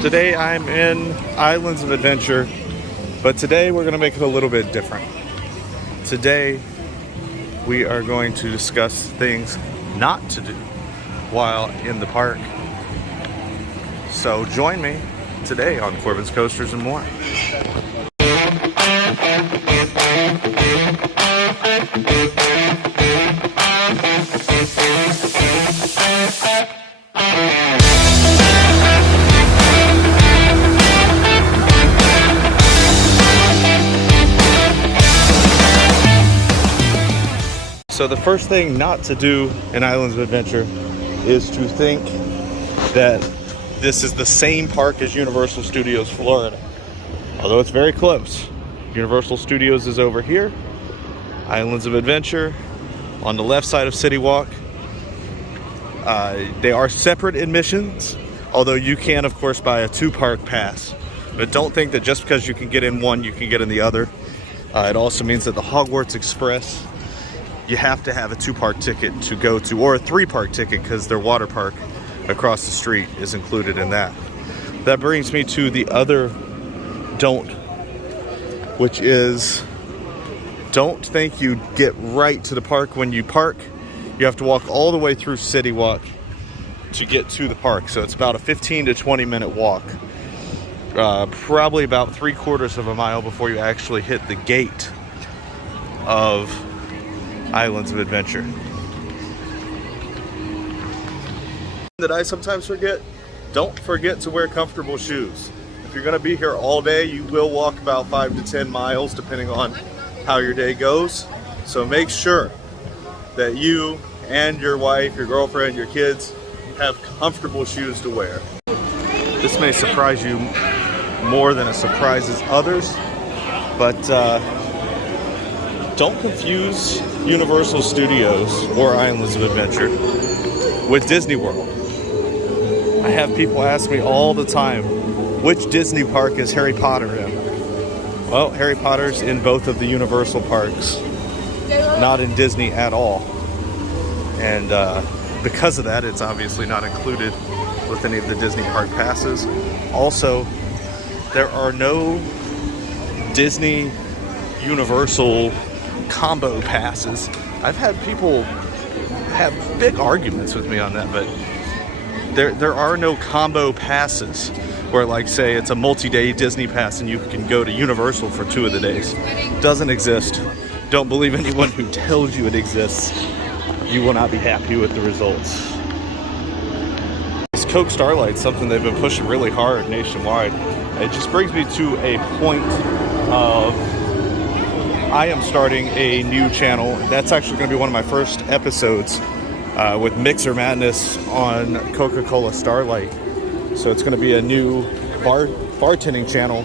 Today I'm in Islands of Adventure, but today we're going to make it a little bit different. Today we are going to discuss things not to do while in the park. So join me today on Corbin's Coasters and More. So the first thing not to do in Islands of Adventure is to think that this is the same park as Universal Studios Florida. Although it's very close. Universal Studios is over here. Islands of Adventure on the left side of CityWalk. They are separate admissions, although you can of course buy a two-park pass. But don't think that just because you can get in one, you can get in the other. It also means that the Hogwarts Express, you have to have a two-park ticket to go to, or a three-park ticket because their water park across the street is included in that. That brings me to the other don't, which is don't think you get right to the park when you park. You have to walk all the way through CityWalk to get to the park. So it's about a 15 to 20 minute walk. Probably about 3/4 of a mile before you actually hit the gate of Islands of Adventure. That I sometimes forget, don't forget to wear comfortable shoes. If you're going to be here all day, you will walk about 5 to 10 miles depending on how your day goes. So make sure that you and your wife, your girlfriend, your kids have comfortable shoes to wear. This may surprise you more than it surprises others, but don't confuse Universal Studios or Islands of Adventure with Disney World. I have people ask me all the time, which Disney park is Harry Potter in? Well, Harry Potter's in both of the Universal parks, not in Disney at all. And because of that, it's obviously not included with any of the Disney park passes. Also, there are no Disney Universal combo passes. I've had people have big arguments with me on that, but there are no combo passes where, like, say it's a multi-day Disney pass and you can go to Universal for 2 of the days. Doesn't exist. Don't believe anyone who tells you it exists. You will not be happy with the results. This Coke Starlight's something they've been pushing really hard nationwide. It just brings me to a point of I am starting a new channel. That's actually going to be one of my first episodes with Mixer Madness on Coca-Cola Starlight. So it's going to be a new bartending channel,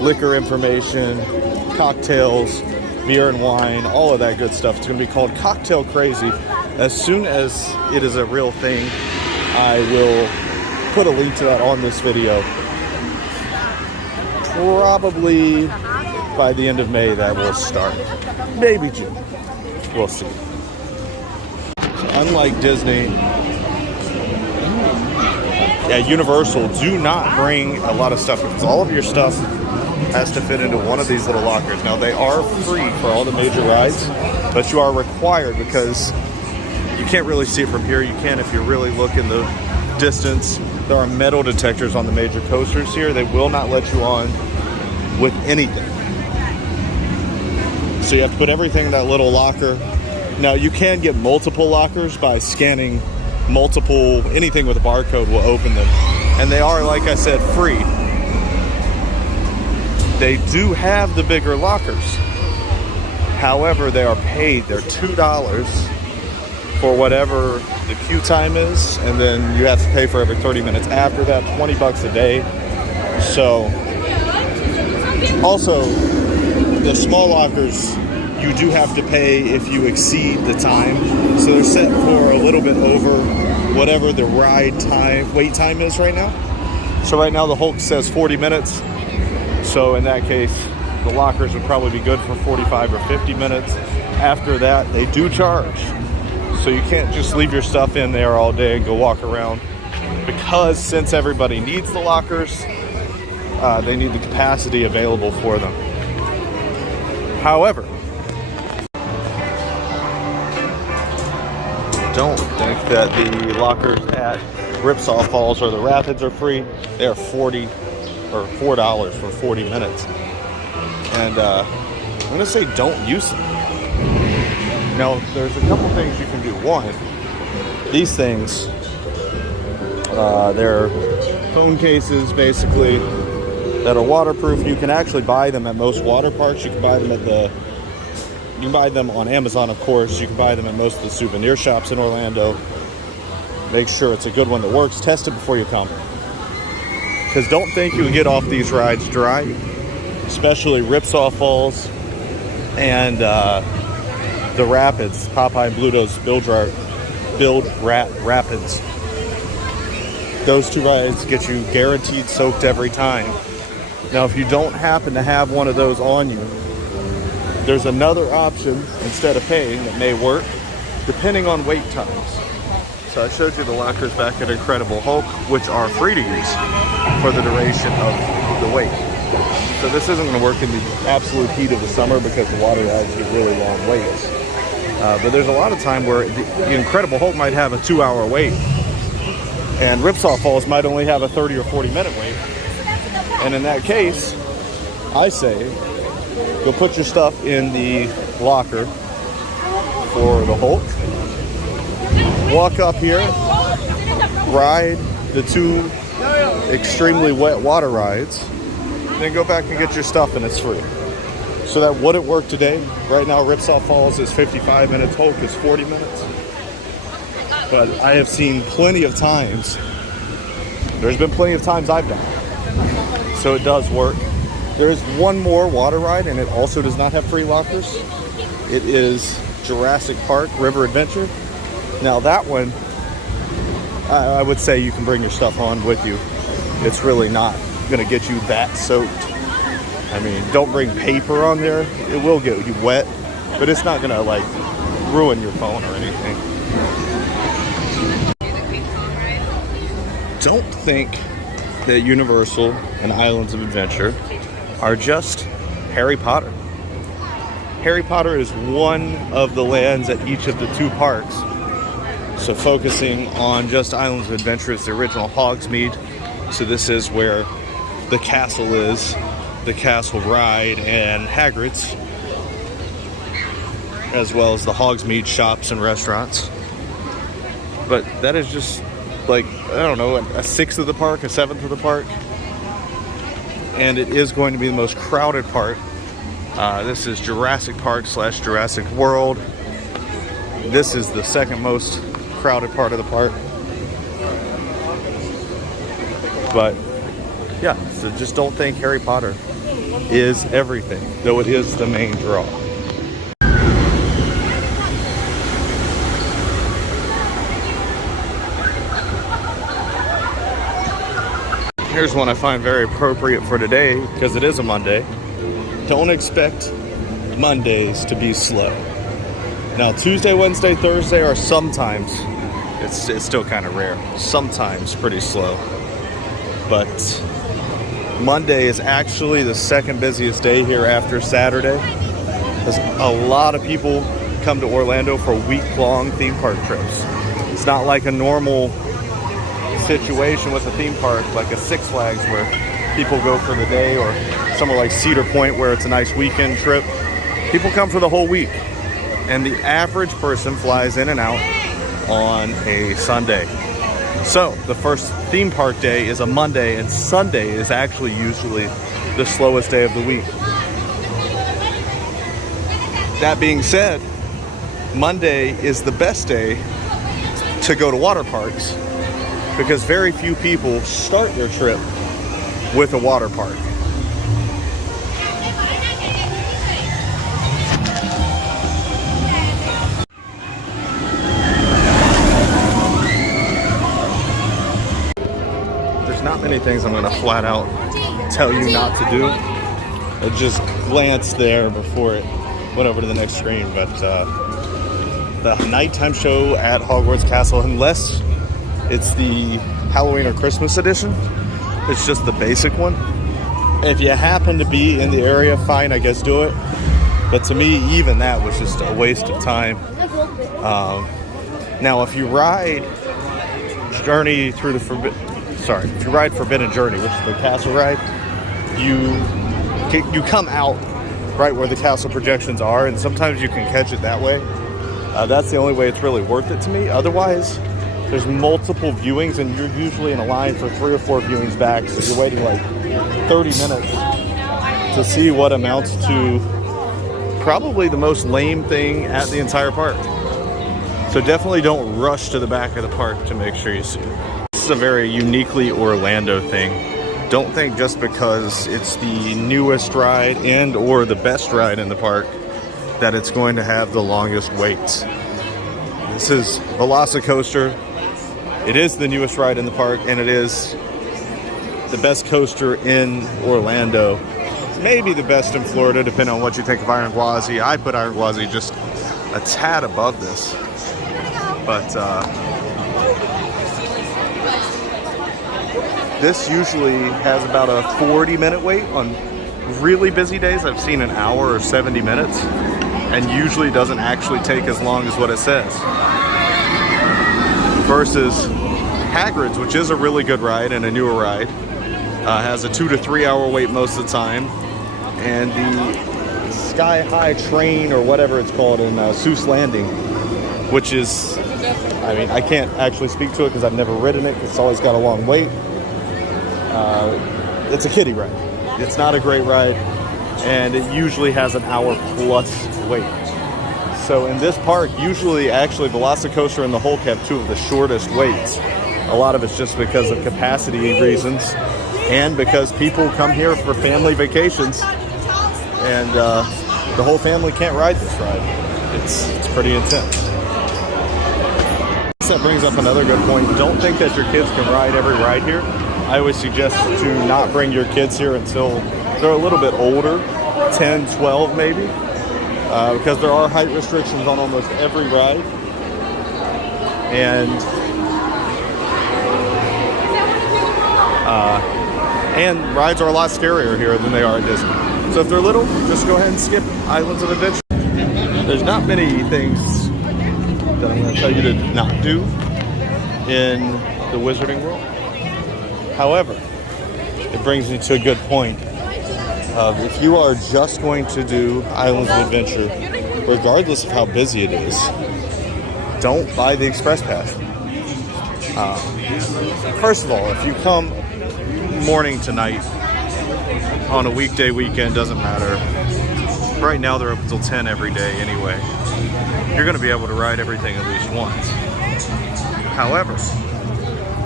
liquor information, cocktails, beer and wine, all of that good stuff. It's going to be called Cocktail Crazy. As soon as it is a real thing, I will put a link to that on this video. Probably by the end of May that will start. Maybe June. We'll see. So unlike Disney, Universal, do not bring a lot of stuff because all of your stuff has to fit into one of these little lockers. Now, they are free for all the major rides, but you are required because you can't really see it from here. You can if you really look in the distance. There are metal detectors on the major coasters here. They will not let you on with anything. So you have to put everything in that little locker. Now, you can get multiple lockers by scanning multiple, anything with a barcode will open them. And they are, like I said, free. They do have the bigger lockers. However, they are paid. They're $2 for whatever the queue time is. And then you have to pay for every 30 minutes after that, $20 a day. So, also, the small lockers, you do have to pay if you exceed the time. So they're set for a little bit over whatever the ride time, wait time is right now. So right now the Hulk says 40 minutes. So in that case, the lockers would probably be good for 45 or 50 minutes. After that, they do charge. So you can't just leave your stuff in there all day and go walk around. because since everybody needs the lockers, they need the capacity available for them. However, don't think that the lockers at Ripsaw Falls or the Rapids are free. They are $40 for 40 minutes. And I'm gonna say don't use them. Now, there's a couple things you can do. One, these things, they're phone cases basically that are waterproof. You can actually buy them at most water parks. You can buy them you can buy them on Amazon, of course. You can buy them at most of the souvenir shops in Orlando. Make sure it's a good one that works. Test it before you come. Because don't think you can get off these rides dry, especially Ripsaw Falls and the Rapids, Popeye and Bluto's Build Rat Rapids. Those two rides get you guaranteed soaked every time. Now, if you don't happen to have one of those on you, there's another option instead of paying that may work, depending on wait times. So I showed you the lockers back at Incredible Hulk, which are free to use for the duration of the wait. So this isn't going to work in the absolute heat of the summer because the water rides get really long waits. But there's a lot of time where the Incredible Hulk might have a 2-hour wait, and Ripsaw Falls might only have a 30 or 40 minute wait. And in that case, I say go put your stuff in the locker for the Hulk, walk up here, ride the 2 extremely wet water rides, then go back and get your stuff, and it's free. So that wouldn't work today. Right now, Ripsaw Falls is 55 minutes, Hulk is 40 minutes. But I have seen plenty of times, there's been plenty of times I've done it. So it does work. There is one more water ride, and it also does not have free lockers. It is Jurassic Park River Adventure. Now that one, I would say you can bring your stuff on with you. It's really not going to get you that soaked. I mean, don't bring paper on there. It will get you wet, but it's not going to like ruin your phone or anything. Don't think that Universal and Islands of Adventure are just Harry Potter. Harry Potter is one of the lands at each of the 2 parks. So focusing on just Islands of Adventure is the original Hogsmeade. So this is where the castle is, the castle ride, and Hagrid's, as well as the Hogsmeade shops and restaurants. But that is just like, I don't know, a 1/6 of the park, a 1/7 of the park. And it is going to be the most crowded part. This is Jurassic Park / Jurassic World. This is the second most crowded part of the park. But yeah, so just don't think Harry Potter is everything, though it is the main draw. Here's one I find very appropriate for today because it is a Monday. Don't expect Mondays to be slow. Now, Tuesday, Wednesday, Thursday are sometimes, it's still kind of rare, sometimes pretty slow. But Monday is actually the second busiest day here after Saturday. There's a lot of people come to Orlando for week-long theme park trips. It's not like a normal situation with a theme park like a Six Flags where people go for the day, or somewhere like Cedar Point where it's a nice weekend trip. People come for the whole week, and the average person flies in and out on a Sunday. So the first theme park day is a Monday, and Sunday is actually usually the slowest day of the week. That being said, Monday is the best day to go to water parks because very few people start their trip with a water park. There's not many things I'm going to flat out tell you not to do. I just glanced there before it went over to the next screen, but the nighttime show at Hogwarts Castle, unless it's the Halloween or Christmas edition. It's just the basic one. If you happen to be in the area, fine, I guess do it. But to me, even that was just a waste of time. Now, if you ride Journey through the if you ride Forbidden Journey, which is the castle ride, you come out right where the castle projections are, and sometimes you can catch it that way. That's the only way it's really worth it to me. Otherwise, there's multiple viewings, and you're usually in a line for 3 or 4 viewings back, so you're waiting like 30 minutes to see what amounts to probably the most lame thing at the entire park. So definitely don't rush to the back of the park to make sure you see it. This is a very uniquely Orlando thing. Don't think just because it's the newest ride and or the best ride in the park that it's going to have the longest waits. This is Velocicoaster. It is the newest ride in the park, and it is the best coaster in Orlando. Maybe the best in Florida, depending on what you think of Iron Gwazi. I put Iron Gwazi just a tad above this. But this usually has about a 40-minute wait. On really busy days, I've seen an hour or 70 minutes, and usually doesn't actually take as long as what it says. Versus Hagrid's, which is a really good ride and a newer ride, has a 2 to 3 hour wait most of the time. And the Sky High train, or whatever it's called, in Seuss Landing, which is, I mean, I can't actually speak to it because I've never ridden it, because it's always got a long wait. It's a kiddie ride. It's not a great ride, and it usually has an hour plus wait. So in this park, usually actually Velocicoaster and the Hulk have 2 of the shortest waits. A lot of it's just because of capacity reasons, and because people come here for family vacations, and the whole family can't ride this ride. It's pretty intense. That brings up another good point. Don't think that your kids can ride every ride here. I always suggest to not bring your kids here until they're a little bit older, 10, 12 maybe, because there are height restrictions on almost every ride. And rides are a lot scarier here than they are at Disney. So if they're little, just go ahead and skip Islands of Adventure. There's not many things that I'm going to tell you to not do in the Wizarding World. However, it brings me to a good point of, if you are just going to do Islands of Adventure, regardless of how busy it is, don't buy the Express Pass. First of all, if you come morning to night on a weekday, weekend, doesn't matter. Right now they're up until 10 every day anyway. You're going to be able to ride everything at least once. However,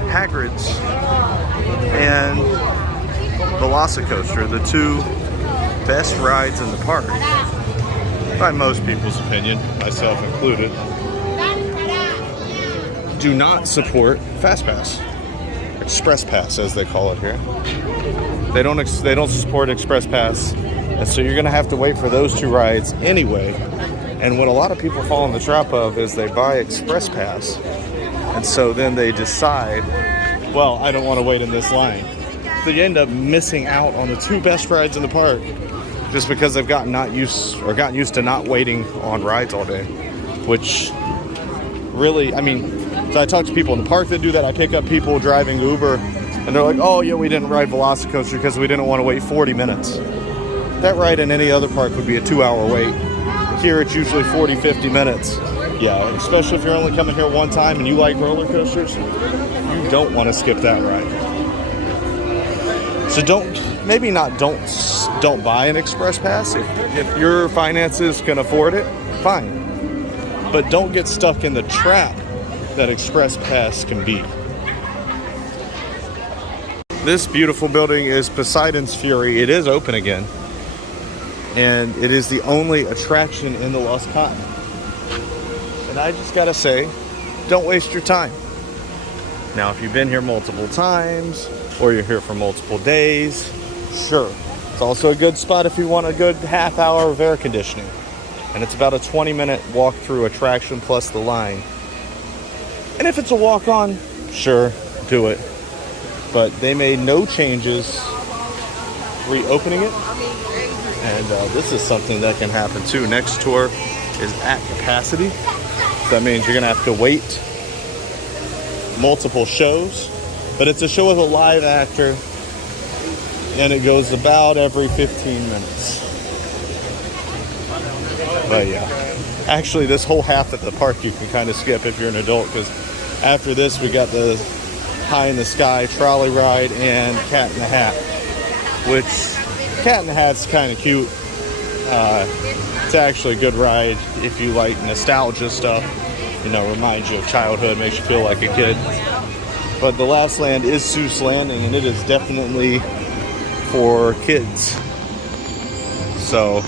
Hagrid's and Velocicoaster, the 2 best rides in the park, by most people's opinion, myself included, do not support Fast Pass. Express Pass, as they call it here. They don't support Express Pass, and so you're going to have to wait for those 2 rides anyway. And what a lot of people fall in the trap of is they buy Express Pass, and so then they decide, well, I don't want to wait in this line. So you end up missing out on the 2 best rides in the park just because they've gotten used to not waiting on rides all day. Which really, I mean, so I talk to people in the park that do that. I pick up people driving Uber, and they're like, oh yeah, we didn't ride Velocicoaster because we didn't want to wait 40 minutes. That ride in any other park would be a 2-hour wait. Here it's usually 40, 50 minutes. Yeah, especially if you're only coming here one time and you like roller coasters, you don't want to skip that ride. So don't buy an Express Pass. If your finances can afford it, fine. But don't get stuck in the trap that Express Pass can be. This beautiful building is Poseidon's Fury. It is open again. And it is the only attraction in the Lost Continent. And I just gotta say, don't waste your time. Now, if you've been here multiple times, or you're here for multiple days, sure. It's also a good spot if you want a good half hour of air conditioning. And it's about a 20-minute walk-through attraction plus the line. And if it's a walk-on, sure, do it. but they made no changes reopening it. And this is something that can happen too. Next tour is at capacity. So that means you're gonna have to wait multiple shows, but it's a show with a live actor, and it goes about every 15 minutes. But yeah, actually this whole half of the park you can kind of skip if you're an adult, because after this we got the High in the Sky trolley ride and Cat in the Hat, which Cat in the Hat's kind of cute. It's actually a good ride if you like nostalgia stuff. You know, reminds you of childhood, makes you feel like a kid. But the last land is Seuss Landing, and it is definitely for kids. So,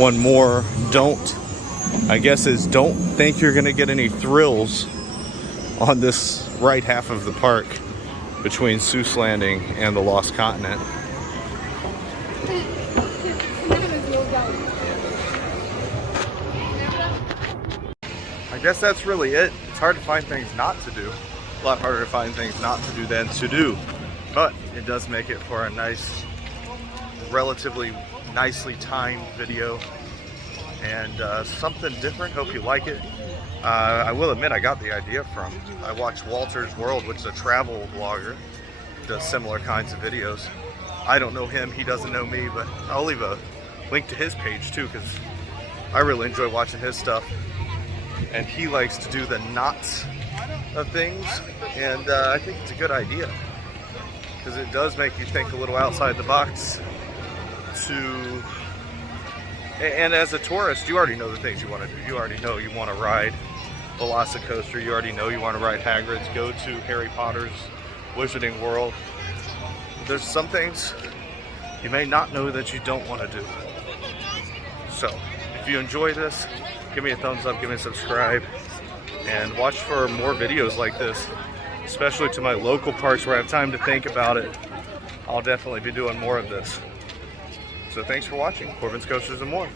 one more don't think you're gonna get any thrills on this right half of the park between Seuss Landing and the Lost Continent. I guess that's really it. It's hard to find things not to do. A lot harder to find things not to do than to do. But it does make it for a nice, relatively nicely timed video. And something different. Hope you like it. I will admit I got the idea from, I watched Wolter's World, which is a travel blogger. Does similar kinds of videos. I don't know him, he doesn't know me, but I'll leave a link to his page too, because I really enjoy watching his stuff. And he likes to do the knots of things, and I think it's a good idea, because it does make you think a little outside the box. And as a tourist, you already know the things you want to do. You already know you want to ride Velocicoaster, you already know you want to ride Hagrid's, go to Harry Potter's Wizarding World. There's some things you may not know that you don't want to do. So, if you enjoy this, give me a thumbs up, give me a subscribe, and watch for more videos like this, especially to my local parks where I have time to think about it. I'll definitely be doing more of this. So thanks for watching Corbin's Coasters and More.